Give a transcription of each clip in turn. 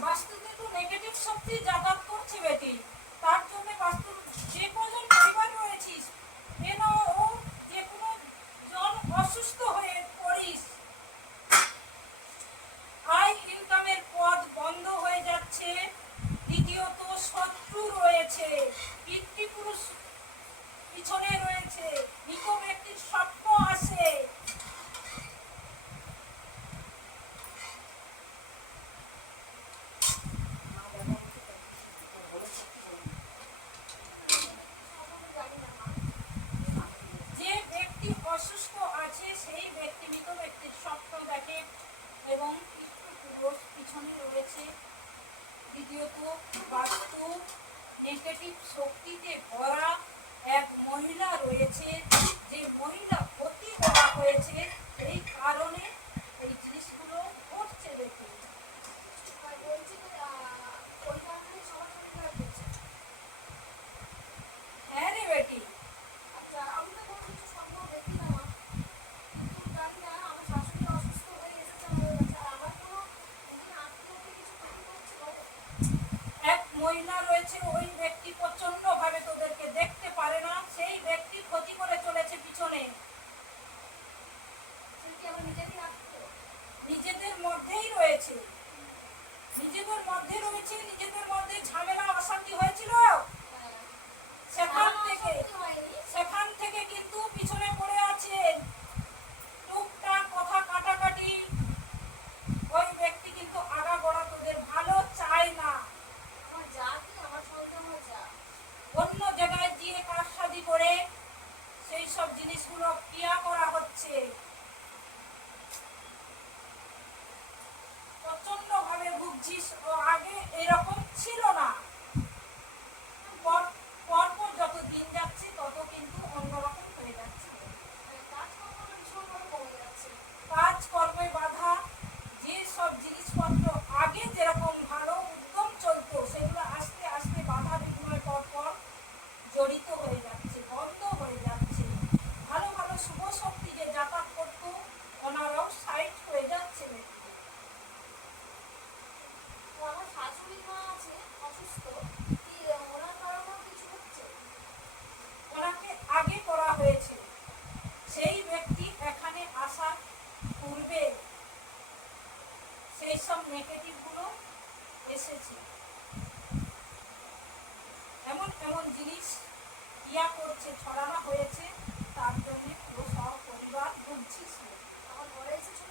বাস্তু কিন্তু নেগেটিভ শক্তি জাগার এবং ওর পিছনে রয়েছে। দ্বিতীয়ত, বাস্তু নেগেটিভ শক্তিতে ভরা এক মহিলা রয়েছে। যে মহিলা ক্ষতি করা হয়েছে এই কারণে করেছে, ওই ব্যক্তি তোদেরকে দেখতে পারে না, সেই ব্যক্তি ক্ষতি করে চলেছে পিছনে। নিজেদের মধ্যেই রয়েছে। নিজেদের মধ্যে রয়েছে, নিজেদের মধ্যে ঝামেলা, অশান্তি হয়েছিল? অন্য জায়গায় গিয়ে কারসাজি করে সেই সব জিনিসগুলো ক্রিয়া করা হচ্ছে। এসেছি। এমন এমন জিনিস ইয়া করছে, ছড়ানো হয়েছে, তার জন্য পুরো সব পরিবার ভুগছিস আমার ঘরে এসেছিল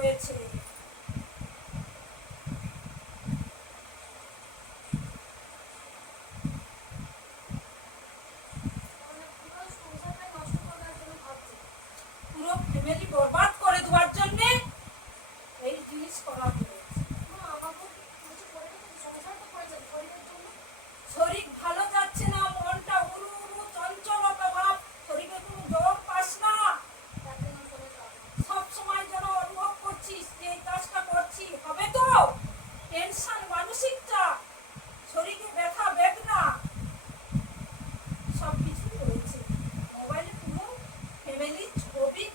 Don't get. Ermeni, Hobi,